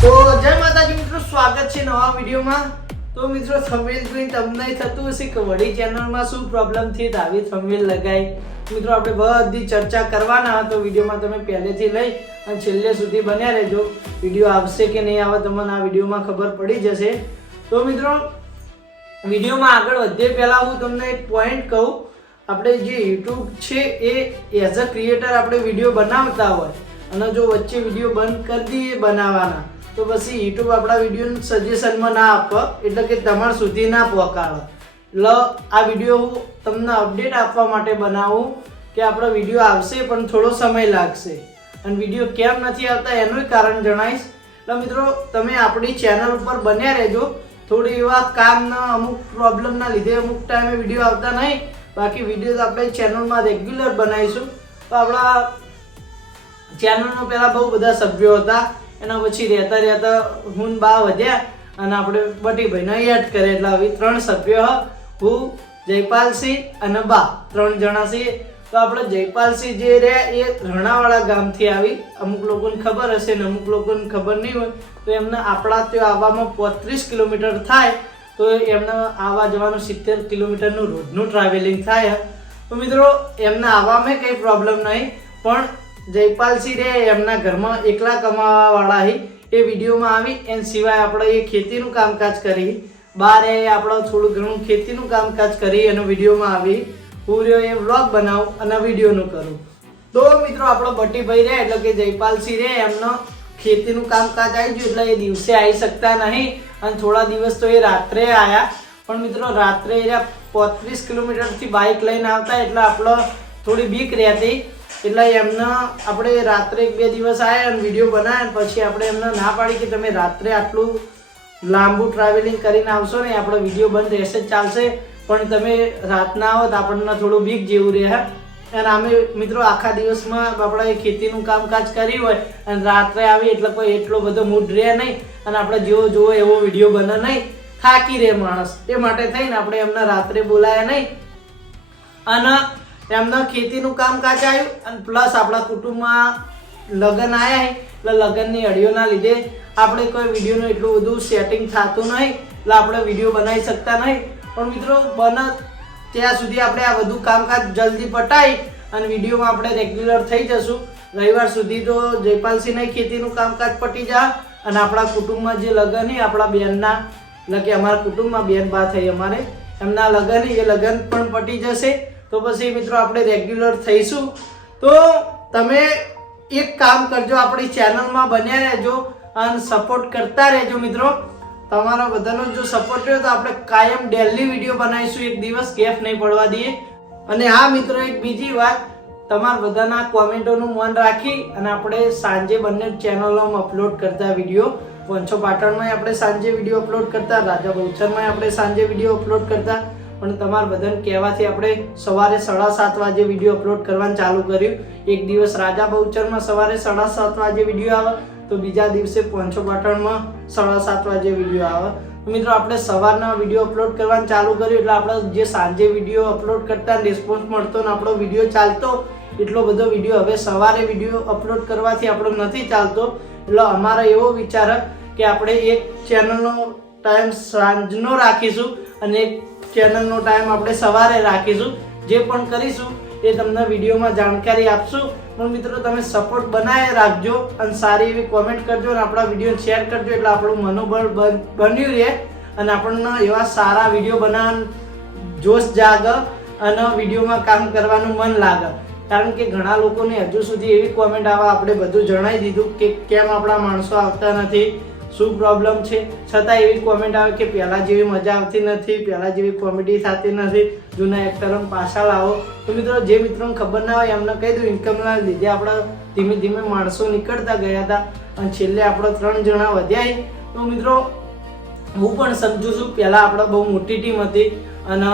તો જય માતાજી મિત્રો, સ્વાગત છે નવા વિડીયોમાં. તો મિત્રો થંબનેલ તમને થતું હશે કે વડી ચેનલમાં શું પ્રોબ્લેમથી તો આવી થંબનેલ મિત્રો, આપણે બધી ચર્ચા કરવાના, તો વિડીયોમાં તમે પહેલેથી લઈ અને છેલ્લે સુધી બન્યા રહેજો. વીડિયો આવશે કે નહીં આવે તમને આ વિડીયોમાં ખબર પડી જશે. તો મિત્રો, વિડીયોમાં આગળ વધીએ. પહેલા હું તમને એક પોઈન્ટ કહું. આપણે જે યુટ્યુબ છે એ એઝ અ ક્રિએટર આપણે વીડિયો બનાવતા હોય અને જો વચ્ચે વીડિયો બંધ કરી દઈએ બનાવવાના, તો પછી યુટ્યુબ આપણા વિડીયોનું સજેશનમાં ના આપે, એટલે કે તમારા સુધી ના પહોંચાડે. એટલે આ વીડિયો હું તમને અપડેટ આપવા માટે બનાવું કે આપણો વીડિયો આવશે પણ થોડો સમય લાગશે. અને વીડિયો કેમ નથી આવતા એનું કારણ જણાવીશ. એટલે મિત્રો, તમે આપણી ચેનલ ઉપર બન્યા રહેજો. થોડી એવા કામના અમુક પ્રોબ્લેમના લીધે અમુક ટાઈમે વીડિયો આવતા નહીં. બાકી વીડિયો આપણે ચેનલમાં રેગ્યુલર બનાવીશું. તો આપણા ચેનલમાં પહેલા બહુ બધા સભ્યો હતા. એના પછી રહેતા રહેતા હું બા વધ્યા અને આપણે બટીભાઈને એડ કરે એટલે આવી ત્રણ સભ્યો. હું. જયપાલસિંહ અને બા. ત્રણ જણા છીએ. તો આપણે જયપાલસિંહ જે રહ્યા એ રણાવાળા ગામથી આવી. અમુક લોકોને ખબર હશે ને અમુક લોકોને ખબર નહીં હોય. તો એમને આપણા ત્યાં આવવામાં પોત્રીસ કિલોમીટર થાય. તો એમને આવવા જવાનું સિત્તેર કિલોમીટરનું રોજનું ટ્રાવેલિંગ થાય. તો મિત્રો, એમને આવવામાં કંઈ પ્રોબ્લેમ નહીં, પણ જયપાલસિંહ રે એમના ઘરમાં એકલા કમાવાવાળા એ વિડીયોમાં આવી એન સિવાય આપણે એ ખેતીનું કામકાજ કરી. બારે આપણે થોડું ઘણું ખેતીનું કામકાજ કરી એનો વિડીયોમાં આવી. હું રહ્યો એ વ્લોગ બનાવું અને વિડીયોનું કરું. તો મિત્રો, આપણો બટ્ટીભાઈ રે, એટલે કે જયપાલસિંહ રે એમનો ખેતીનું કામકાજ આવી ગયું એટલે એ દિવસે આવી શકતા નહીં અને થોડા દિવસ તો એ રાત્રે આવ્યા પણ મિત્રો, રાત્રે એ પોત્રીસ કિલોમીટરથી બાઇક લઈને આવતા એટલે આપણો થોડી બીક રહેતી. એટલે એમને આપણે રાત્રે એક બે દિવસ આવ્યા અને વીડિયો બનાવ્યા અને પછી આપણે એમને ના પાડી કે તમે રાત્રે આટલું લાંબુ ટ્રાવેલિંગ કરીને આવશો ને, આપણો વીડિયો બંધ રહેશે જ ચાલશે. પણ તમે રાતના આવો તો આપણને થોડું બીક જેવું રહે. અને અમે મિત્રો આખા દિવસમાં આપણે ખેતીનું કામકાજ કર્યું હોય અને રાત્રે આવી એટલે કોઈ એટલો બધો મૂડ રહે નહીં અને આપણે જેવો જોવો એવો વીડિયો બને નહીં. થાકી રહે માણસ. એ માટે થઈને આપણે એમને રાત્રે બોલાયા નહીં. અને એમના ખેતીનું કામકાજ આવ્યું અને પ્લસ આપણા કુટુંબમાં લગ્ન આવ્યા એટલે લગ્નની અડીઓના લીધે આપણે કોઈ વિડીયોનું એટલું બધું સેટિંગ થતું નહીં. એટલે આપણે વીડિયો બનાવી શકતા નહીં. પણ મિત્રો, બને ત્યાં સુધી આપણે આ બધું કામકાજ જલ્દી પટાઈ અને વિડીયોમાં આપણે રેગ્યુલર થઈ જશું. રવિવાર સુધી તો જયપાલસિંહને ખેતીનું કામકાજ પટી જા અને આપણા કુટુંબમાં જે લગ્ન એ આપણા બેનના, એટલે કે અમારા કુટુંબમાં બેન બા થઈ અમારે, એમના લગ્ન એ લગ્ન પણ પટી જશે. તો પછી મિત્રો આપણે રેગ્યુલર થઈશું. તો તમે એક કામ કરજો, આપણી ચેનલમાં બન્યા રહેજો અને સપોર્ટ કરતા રહેજો મિત્રો. તમારા બધાનો જો સપોર્ટ રહ્યો તો આપણે કાયમ ડેલી વીડિયો બનાવીશું. એક દિવસ ગેપ નહીં પડવા દઈએ. અને હા મિત્રો, એક બીજી વાત, તમારા બધાના કોમેન્ટોનું મન રાખી અને આપણે સાંજે બંને ચેનલોમાં અપલોડ કરતા વીડિયો પંચો પાટણમાં આપણે સાંજે વીડિયો અપલોડ કરતા, રાજા બહુચરમાં આપણે સાંજે વીડિયો અપલોડ કરતા. પણ તમારા બધાને કહેવાથી આપણે સવારે સાડા સાત વાગે વીડિયો અપલોડ કરવાનું ચાલુ કર્યું. એક દિવસ રાજા બહુચરમાં સવારે સાડા સાત વાગે વીડિયો આવે. તો બીજા દિવસે પંચો પાટણમાં સાડા સાત વાગે વીડિયો આવે. મિત્રો, આપણે સવારના વીડિયો અપલોડ કરવાનું ચાલુ કર્યું એટલે આપણે જે સાંજે વીડિયો અપલોડ કરતા રિસ્પોન્સ મળતો ને આપણો વીડિયો ચાલતો, એટલો બધો વીડિયો હવે સવારે વીડિયો અપલોડ કરવાથી આપણો નથી ચાલતો. એટલે અમારો એવો વિચાર કે આપણે એક ચેનલનો ટાઈમ સાંજનો રાખીશું અને એક ચેનલનો ટાઈમ આપણે સવારે રાખીશું. જે પણ કરીશું એ તમને વિડીયોમાં જાણકારી આપશું. પણ મિત્રો, તમે સપોર્ટ બનાવી રાખજો અને સારી એવી કોમેન્ટ કરજો અને આપણા વીડિયો શેર કરજો એટલે આપણું મનોબળ બન- બન્યું રહે અને આપણને એવા સારા વીડિયો બનાવવાનું જોશ જાગ અને વિડીયોમાં કામ કરવાનું મન લાગે. કારણ કે ઘણા લોકોને હજુ સુધી એવી કોમેન્ટ આવે આપણે બધું જણાવી દીધું કે કેમ આપણા માણસો આવતા નથી. શું પ્રોબ્લેમ છે? છતાં એવી કોમેન્ટ આવે કે પહેલાં જેવી મજા આવતી નથી, પહેલાં જેવી કોમેડી થતી નથી. જૂના એક્ટરો પાછા લાવો. તો મિત્રો, જે મિત્રોને ખબર ના હોય, એમને કહી દઉં ઇન્કમના લીધે આપણે ધીમે ધીમે માણસો નીકળતા ગયા હતા. અને છેલ્લે આપણે ત્રણ જણા વધ્યા તો મિત્રો, હું પણ સમજુ છું, પહેલાં આપણે બહુ મોટી ટીમ હતી. અને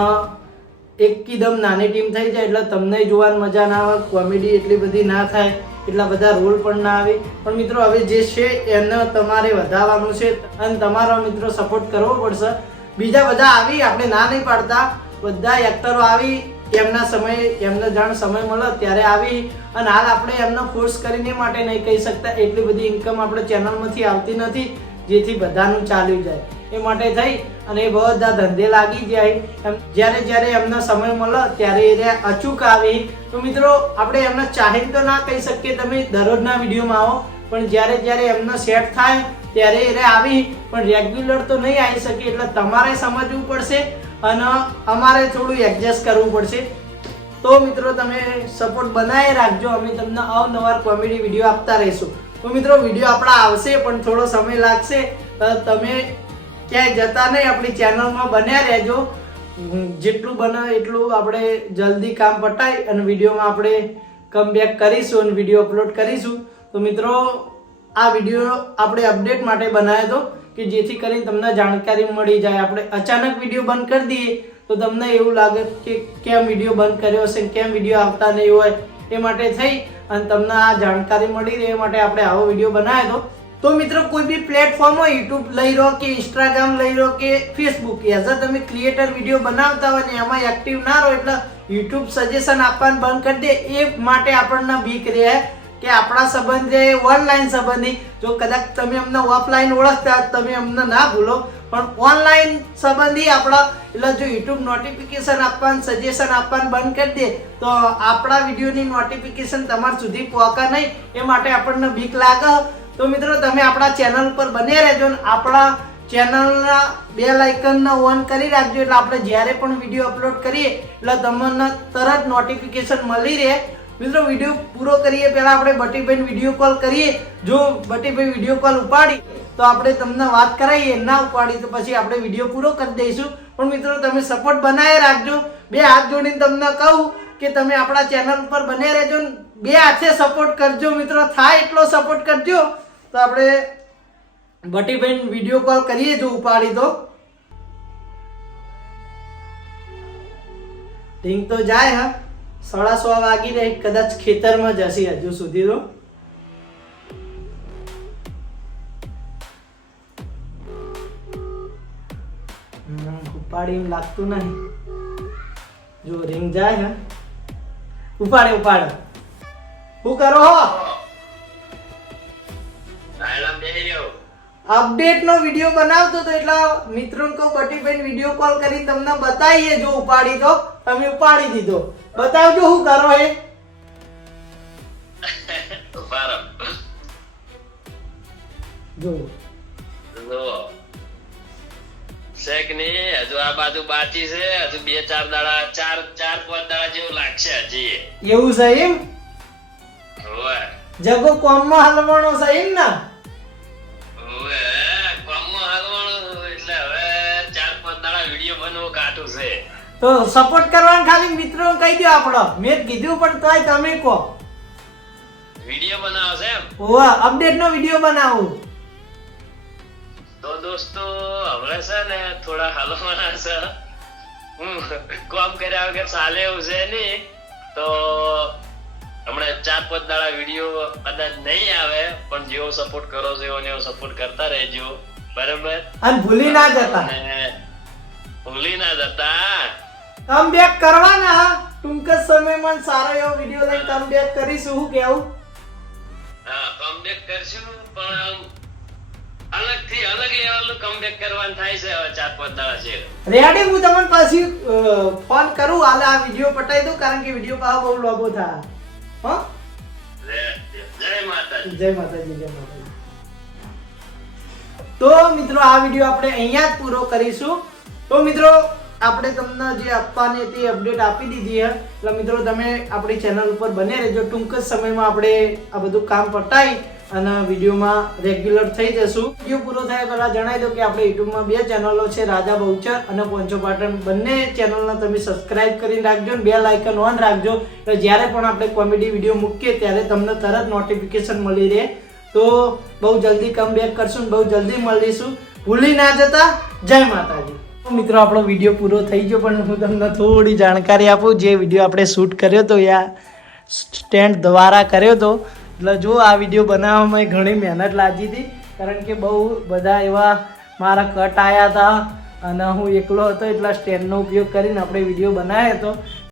એકદમ નાની ટીમ થઈ જાય એટલે તમને જોવાની મજા ના આવે કોમેડી એટલી બધી ના થાય. એટલા બધા રોલ પણ ના આવે. પણ મિત્રો, હવે જે છે, એને તમારે વધારવાનું છે અને તમારો મિત્રો સપોર્ટ કરવો પડશે. બીજા બધા આવી, આપણે ના નહીં પાડતા. બધા એક્ટરો આવી, એમના સમય, એમને જાણ સમય મળે ત્યારે આવી. અને હાલ આપણે એમને ફોર્સ કરીને માટે નહીં કહી શકતા. એટલી બધી ઇન્કમ આપણે ચેનલમાંથી આવતી નથી, જેથી બધાનું ચાલ્યું જાય. એ માટે થઈ અને એ બધા ધંધે લાગી જાય. જ્યારે જ્યારે એમને સમય મળે ત્યારે એ અચૂક આવી. તો મિત્રો, આપણે એમને ચાહીને તો ના કહી શકીએ, તમે દરરોજના વિડીયોમાં આવો. પણ જ્યારે જ્યારે એમનો સેટ થાય, ત્યારે એ આવી. પણ રેગ્યુલર તો નહીં આવી શકે, એટલે તમારે સમજવું પડશે અને અમારે થોડું એડજસ્ટ કરવું પડશે. તો મિત્રો, તમે સપોર્ટ બનાવી રાખજો. અમે તમને અવનવાર કોમેડી વીડિયો આપતા રહીશું. તો મિત્રો, વીડિયો આપણા આવશે, પણ થોડો સમય લાગશે. તમે ક્યાંય જતા નહીં, આપણી ચેનલમાં બન્યા રહેજો. જેટલું બને એટલું આપણે જલ્દી કામ પટાય અને વિડીયોમાં આપણે કમબેક કરીશું અને વીડિયો અપલોડ કરીશું. તો મિત્રો, આ વીડિયો આપણે અપડેટ માટે બનાવ્યો હતો કે જેથી કરીને તમને જાણકારી મળી જાય. આપણે અચાનક વીડિયો બંધ કરી દઈએ તો તમને એવું લાગે કે કેમ વીડિયો બંધ કર્યો હશે કેમ વીડિયો આવતા નહીં હોય એ માટે થઈ અને તમને આ જાણકારી મળી રહે એ માટે આપણે આવો વીડિયો બનાવ્યો હતો. તો મિત્રો, કોઈ બી પ્લેટફોર્મ હોય યુટ્યુબ લઈ લો કે ઇન્સ્ટાગ્રામ લઈ રહો કે ફેસબુક એઝ અ તમે ક્રિએટર વીડિયો બનાવતા હોય ને એમાં એક્ટિવ ના રહો એટલે યુટ્યુબ સજેશન આપવાનું બંધ કરી દે. એ માટે આપણને બીક રહે કે આપણા સંબંધ છે ઓનલાઈન સંબંધી. જો કદાચ તમે અમને ઓફલાઈન ઓળખતા તમે અમને ના ભૂલો. પણ ઓનલાઈન સંબંધી આપણા, એટલે જો યુટ્યુબ નોટિફિકેશન આપવાનું સજેશન આપવાનું બંધ કરી દે, તો આપણા વિડીયોની નોટિફિકેશન તમારા સુધી પહોંચે નહીં. એ માટે આપણને બીક લાગે. તો મિત્રો તમે આપણા ચેનલ પર બને રહેજો ને આપણા ચેનલના બે લાઇકનને ઓન કરી રાખજો. એટલે આપણે જ્યારે પણ વીડિયો અપલોડ કરીએ, એટલે તમને તરત નોટિફિકેશન મળી રહે. મિત્રો વીડિયો પૂરો કરીએ, પહેલાં આપણે બટીબેન વીડિયો કોલ કરીએ. જો બટીબેન વીડિયો કોલ ઉપાડી, તો આપણે તમને વાત કરાવીએ ના ઉપાડી, તો પછી આપણે વીડિયો પૂરો કરી દઈશું. પણ મિત્રો તમે સપોર્ટ બનાવી રાખજો. બે હાથ જોડીને તમને કહું કે તમે આપણા ચેનલ પર બને રહેજો બે હાથે સપોર્ટ કરજો. મિત્રો, થાય એટલો સપોર્ટ કરજો. તો આપણે ભટ્ટીબેન વીડિયો કોલ કરીએ જો ઉપાડી તો. રિંગ તો જાય, હા. સાડા સો વાગી રહે કદાચ ખેતરમાં જશે હજુ સુધી તો. ઉપાડી એમ લાગતું નહીં. જો રિંગ જાય, હા. ઉપાડે ઉપાડે. શું કરો હો? અપડેટ નો વીડિયો બનાવતો તો એટલા મિત્રો કહું બટીબેન વીડિયો કોલ કરી તમને બતાવીએ જો ઉપાડી તો. તમે ઉપાડી દીધો. બતાવજો શું કરો એ. જો. જુઓ. છે હજુ આ બાજુ બાકી છે. હજુ બે ચાર દાડા ચાર ચાર પાંચ દાડા જેવું લાગશે હજી. એવું છે એમ? જગો કોમમાં હલવાનો છે એમ ને? તો સપોર્ટ કરવાનું ખાલી મિત્રો કહી દો આપણો. મેં કીધું પણ તોય તમે કહો. વીડિયો બનાવશે એમ? ઓવા અપડેટ નો વિડિયો બનાવું. તો દોસ્તો હવે છે ને થોડા હાલવાના છે. હું કામ કર્યા વગર ચાલે એવું છે નહીં તો હમણાં ચાર પાંચ દાડા વીડિયો કદાચ નહીં આવે પણ જેવો સપોર્ટ કરો છો એવો ને એવો સપોર્ટ કરતા રહેજો. બરાબર? અને ભૂલી ના જતા. ભૂલી ના જતા. કમ બેક કરવાના ટૂંક જ સમયમાં સારો એવો વિડિયો લઈને કમ બેક કરીશું. હું કેવું હા કમબેક કરશું પણ અલગથી અલગ લેવલનું કમબેક કરવાનું થાય છે હવે ચાર પાંચ દાડા છે. રેડી હું તમને પાછી ફોન કરું. હાલ આ વીડિયો પટાઈ દઉં કારણ કે વીડિયો પાછો બહુ લાંબો થાય. હો? જય માતાજી. જય માતાજી જય માતાજી. તો મિત્રો આ વીડિયો આપણે અહીંયા જ પૂરો કરીશું. તો મિત્રો આપણે તમને જે આપવાની હતી અપડેટ આપી દીધી છે એટલે મિત્રો તમે આપણી ચેનલ ઉપર બને રહેજો. ટૂંક જ સમયમાં આપણે આ બધું કામ પટાઈ અને વિડીયોમાં રેગ્યુલર થઈ જશું. વીડિયો પૂરો થાય પહેલાં જણાવી દો કે આપણે યુટ્યુબમાં બે ચેનલો છે, રાજા બહુચર અને પોંચો પાટણ. બંને ચેનલને તમે સબસ્ક્રાઇબ કરીને રાખજો અને બે લાઇકન ઓન રાખજો. એટલે જ્યારે પણ આપણે કોમેડી વીડિયો મૂકીએ ત્યારે તમને તરત નોટિફિકેશન મળી રહે. તો બહુ જલ્દી કમ બેક કરશું બહુ જલ્દી મળીશું. ભૂલી ના જતા. જય માતાજી. મિત્રો, આપણો વીડિયો પૂરો થઈ ગયો, પણ હું તમને થોડી જાણકારી આપું. જે વીડિયો આપણે શૂટ કર્યો હતો યા સ્ટેન્ડ દ્વારા કર્યો હતો એટલે જો આ વીડિયો બનાવવામાં ઘણી મહેનત લાગી હતી, કારણ કે બહુ બધા એવા મારા કટ આવ્યા હતા, અને હું એકલો હતો, એટલા સ્ટેન્ડનો ઉપયોગ કરીને આપણે વીડિયો બનાવ્યો હતો.